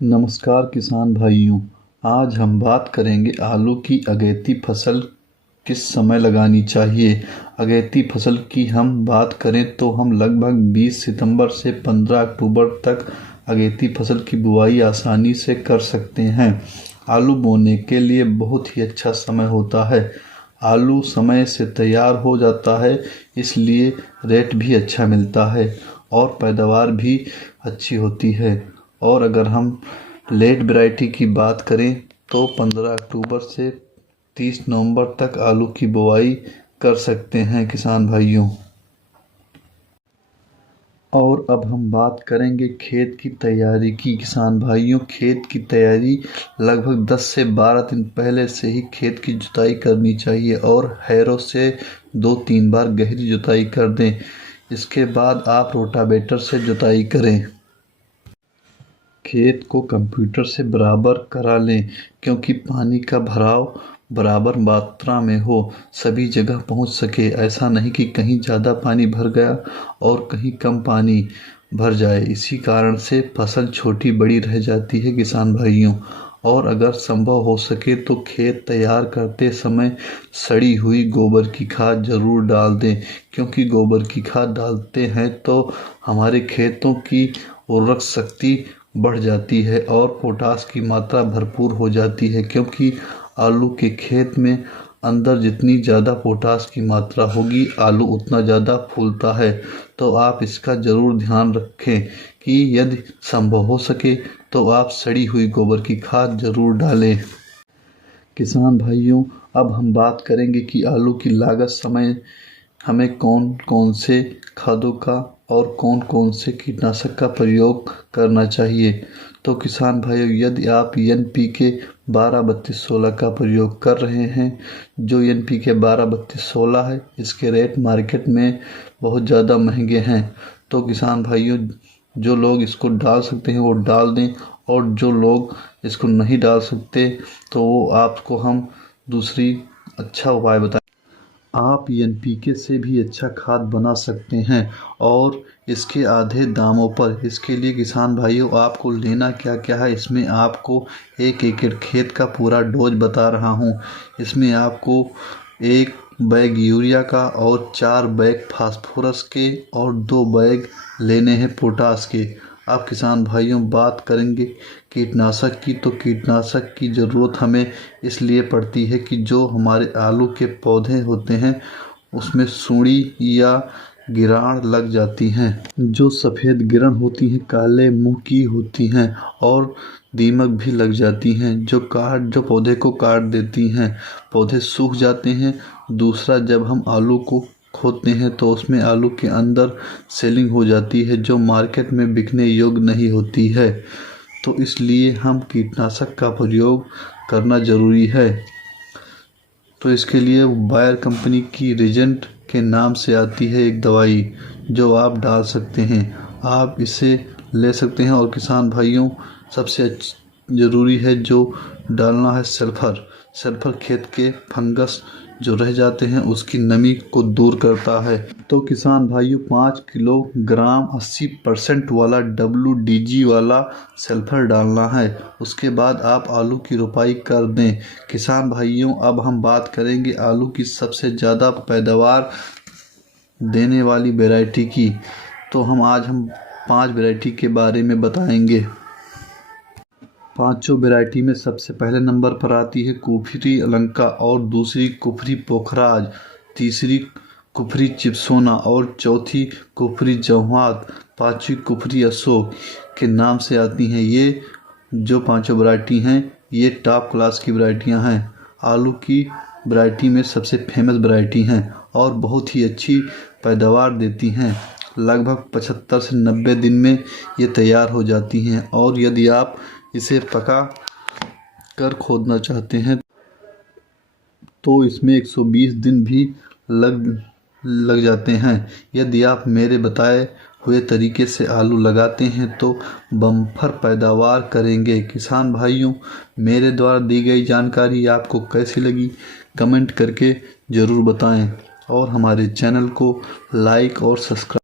नमस्कार किसान भाइयों। आज हम बात करेंगे आलू की अगेती फसल किस समय लगानी चाहिए। अगेती फसल की हम बात करें तो हम लगभग 20 सितंबर से 15 अक्टूबर तक अगेती फसल की बुआई आसानी से कर सकते हैं। आलू बोने के लिए बहुत ही अच्छा समय होता है। आलू समय से तैयार हो जाता है, इसलिए रेट भी अच्छा मिलता है और पैदावार भी अच्छी होती है। और अगर हम लेट वैरायटी की बात करें तो 15 अक्टूबर से 30 नवंबर तक आलू की बुआई कर सकते हैं किसान भाइयों। और अब हम बात करेंगे खेत की तैयारी की। किसान भाइयों, खेत की तैयारी लगभग 10 से 12 दिन पहले से ही खेत की जुताई करनी चाहिए और हैरों से 2-3 बार गहरी जुताई कर दें। इसके बाद आप रोटावेटर से जुताई करें। खेत को कंप्यूटर से बराबर करा लें, क्योंकि पानी का भराव बराबर मात्रा में हो, सभी जगह पहुंच सके। ऐसा नहीं कि कहीं ज़्यादा पानी भर गया और कहीं कम पानी भर जाए, इसी कारण से फसल छोटी बड़ी रह जाती है किसान भाइयों। और अगर संभव हो सके तो खेत तैयार करते समय सड़ी हुई गोबर की खाद जरूर डाल दें, क्योंकि गोबर की खाद डालते हैं तो हमारे खेतों की उर्वरक शक्ति बढ़ जाती है और पोटास की मात्रा भरपूर हो जाती है, क्योंकि आलू के खेत में अंदर जितनी ज़्यादा पोटास की मात्रा होगी आलू उतना ज़्यादा फूलता है। तो आप इसका ज़रूर ध्यान रखें कि यदि संभव हो सके तो आप सड़ी हुई गोबर की खाद ज़रूर डालें। किसान भाइयों, अब हम बात करेंगे कि आलू की लागत समय हमें कौन कौन से खादों का और कौन कौन से कीटनाशक का प्रयोग करना चाहिए। तो किसान भाइयों, यदि आप NPK 12-32-16 का प्रयोग कर रहे हैं, जो NPK 12-32-16 है, इसके रेट मार्केट में बहुत ज़्यादा महंगे हैं। तो किसान भाइयों, जो लोग इसको डाल सकते हैं वो डाल दें, और जो लोग इसको नहीं डाल सकते तो वो आपको हम दूसरी अच्छा उपाय बताएं। आप NPK से भी अच्छा खाद बना सकते हैं और इसके आधे दामों पर। इसके लिए किसान भाइयों, आपको लेना क्या क्या है, इसमें आपको 1 एकड़ खेत का पूरा डोज बता रहा हूँ। इसमें आपको 1 बैग यूरिया का और 4 बैग फास्फोरस के और 2 बैग लेने हैं पोटास के। आप किसान भाइयों बात करेंगे कीटनाशक की, तो कीटनाशक की ज़रूरत हमें इसलिए पड़ती है कि जो हमारे आलू के पौधे होते हैं उसमें सूंडी या गिराण लग जाती हैं। जो सफ़ेद गिरण होती हैं काले मुंह की होती हैं, और दीमक भी लग जाती हैं जो पौधे को काट देती हैं, पौधे सूख जाते हैं। दूसरा, जब हम आलू को खोदते हैं तो उसमें आलू के अंदर सेलिंग हो जाती है, जो मार्केट में बिकने योग्य नहीं होती है। तो इसलिए हम कीटनाशक का प्रयोग करना ज़रूरी है। तो इसके लिए बायर कंपनी की रीजेंट के नाम से आती है एक दवाई, जो आप डाल सकते हैं। आप इसे ले सकते हैं। और किसान भाइयों, सबसे ज़रूरी है जो डालना है सल्फर। सल्फर खेत के फंगस जो रह जाते हैं उसकी नमी को दूर करता है। तो किसान भाइयों, 5 किलोग्राम 80% वाला WDG वाला सल्फर डालना है। उसके बाद आप आलू की रोपाई कर दें। किसान भाइयों, अब हम बात करेंगे आलू की सबसे ज़्यादा पैदावार देने वाली वैरायटी की। तो आज हम 5 वैरायटी के बारे में बताएंगे। पांचों वैरायटी में सबसे पहले नंबर पर आती है कुफरी अलंका, और दूसरी कुफरी पोखराज, तीसरी कुफरी चिपसोना और चौथी कुफरी जौहात, पांचवी कुफरी अशोक के नाम से आती हैं। ये जो पांचों वैरायटी हैं ये टॉप क्लास की वैरायटियां हैं। आलू की वैरायटी में सबसे फेमस वैरायटी हैं और बहुत ही अच्छी पैदावार देती हैं। लगभग 75 से 90 दिन में ये तैयार हो जाती हैं, और यदि आप इसे पका कर खोदना चाहते हैं तो इसमें 120 दिन भी लग जाते हैं। यदि आप मेरे बताए हुए तरीके से आलू लगाते हैं तो बम्पर पैदावार करेंगे। किसान भाइयों, मेरे द्वारा दी गई जानकारी आपको कैसी लगी कमेंट करके ज़रूर बताएं, और हमारे चैनल को लाइक और सब्सक्राइब